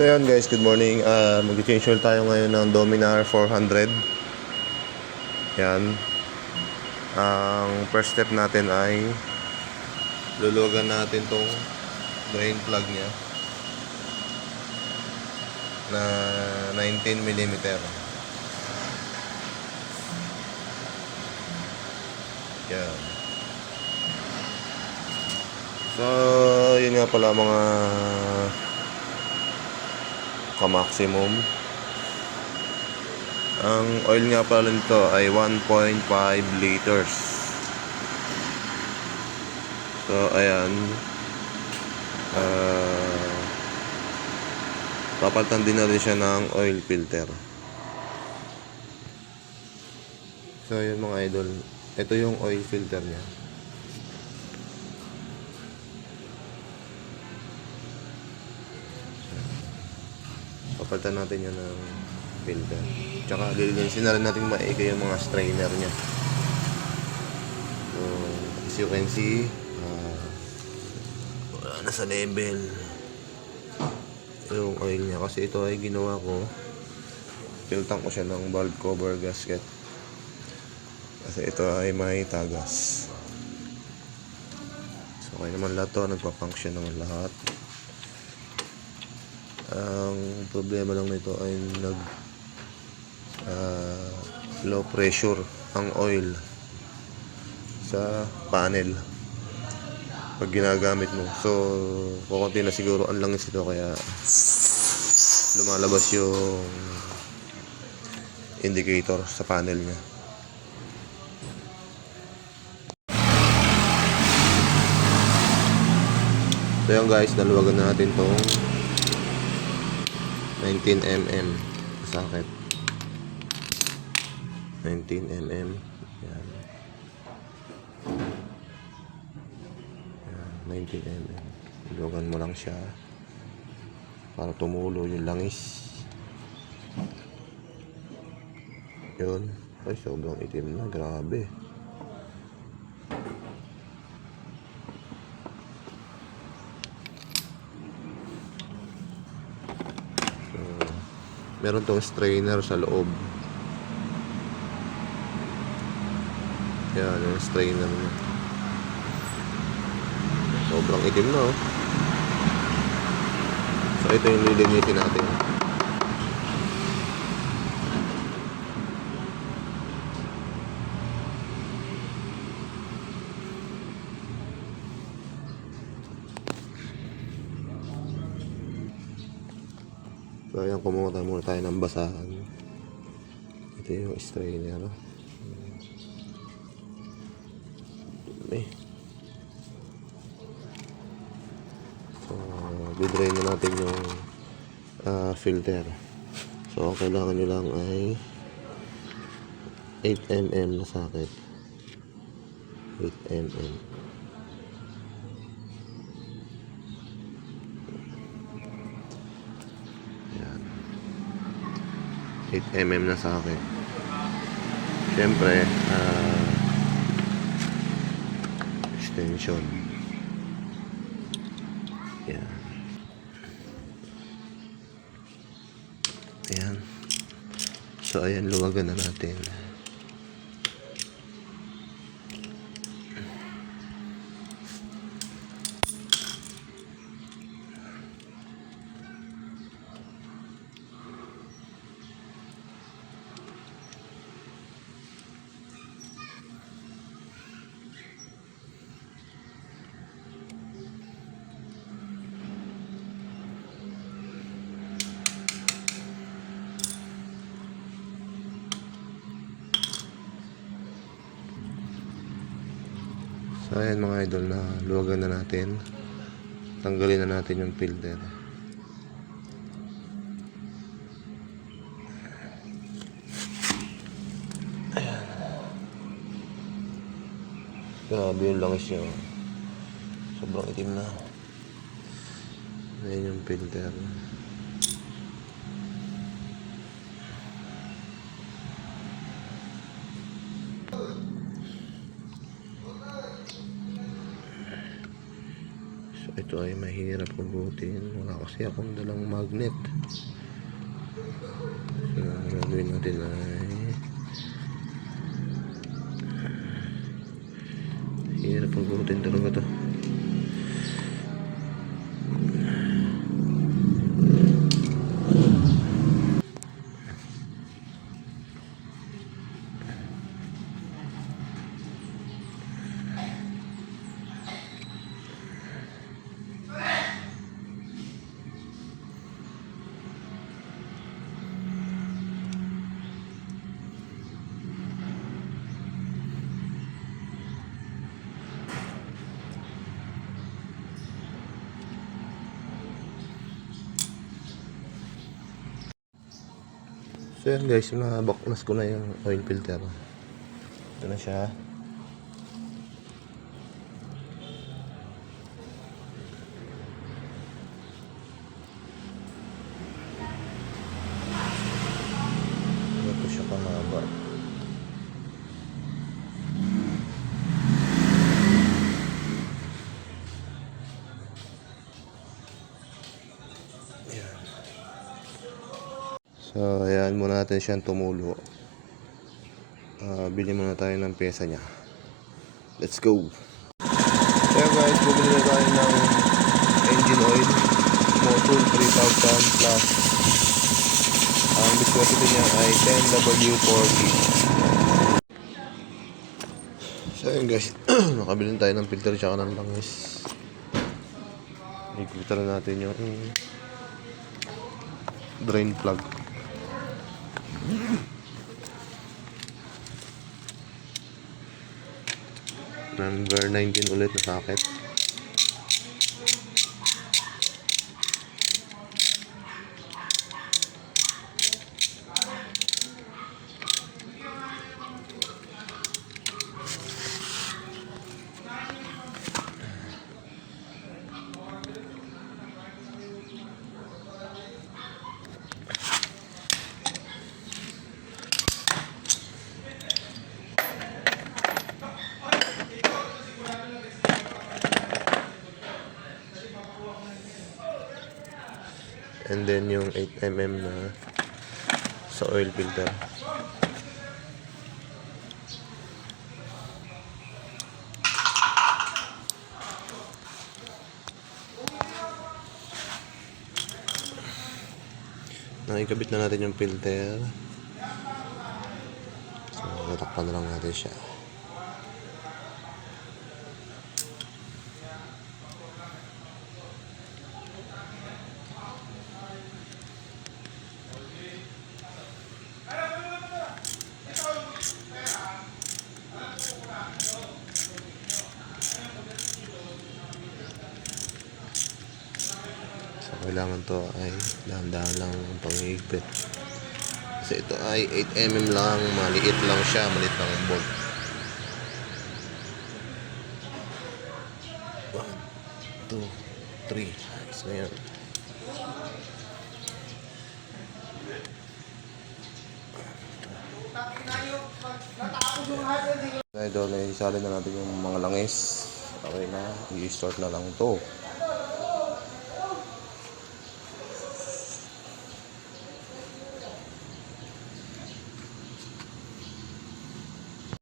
So yun guys, good morning. Mag-change oil tayo ngayon ng Dominar 400. Yan. Ang first step natin ay luluwagan natin tong drain plug nya na 19 mm. Yan. So yun nga pala mga ka-maximum. Ang oil nga pala nito ay 1.5 liters. So ayan, papalitan din na rin siya ng oil filter. So yun mga idol, ito yung oil filter nya. Papalitan natin yan ng filter. Tsaka lilinisin na rin natin maigi yung mga strainer nya. So as you can see, nasa level yung oil nya, kasi ito ay ginawa ko, piltan ko siya ng valve cover gasket kasi ito ay may tagas. So okay naman lahat to, nagpa-function naman lahat. Ang problema lang nito ay low pressure ang oil sa panel pag ginagamit mo. So kukunti na siguro ang langis ito, kaya lumalabas yung indicator sa panel nya. So yun guys, naluwagan na natin tong 19 mm socket. 19 mm. Yan. Yan, 19 mm. Luwagan mo lang siya para tumulo yung langis. Yun. Ay, sobrang itim na. Grabe. Meron tong strainer sa loob. Yan, yung strainer niya. Sobrang itim na, oh. So ito yung lilinisin natin. So ayan, kumuha muna tayo ng basahan. Ito yung strainer. So didrain na natin yung filter. So ang kailangan nyo lang ay 8 mm na socket. 8 mm. Yan. 8 mm na socket. Siyempre extension. Yan. Ayan. So ayan, luwagan na natin. So ayan mga idol, na luwagan na natin. Tanggalin na natin yung filter. Ayan. Grabe yung langis niya. Sobrang itim na. Ayan yung filter. Ito ay mahirap hugutin. Wala kasi akong dalang magnet. So, ang gagawin natin ay hirap hugutin talaga to. So yan guys, nabaklas ko na yung oil filter. Ito na siya. Ito siya kahaba. So, ayan muna natin siyang tumulo. Bili muna tayo ng pyesa niya. Let's go! So guys, bumili na tayo ng engine oil. Motul 3000 plus. Ang viscosity niya ay 10W40. So ayan guys, nakabili tayo ng filter tsaka ng langis. Ikutan na natin yung drain plug. Number 19 ulit na socket. And then yung 8mm na sa oil filter. Nakikabit na natin yung filter. So, tatakpan na lang natin siya. Kailangan to ay dahan-dahan lang ang pangigpit kasi ito ay 8mm lang, maliit lang siya, maliit lang ang bolt. 1, 2, 3. So yan. Idol, isali na natin yung mga langis. Okay na, i-start na lang to.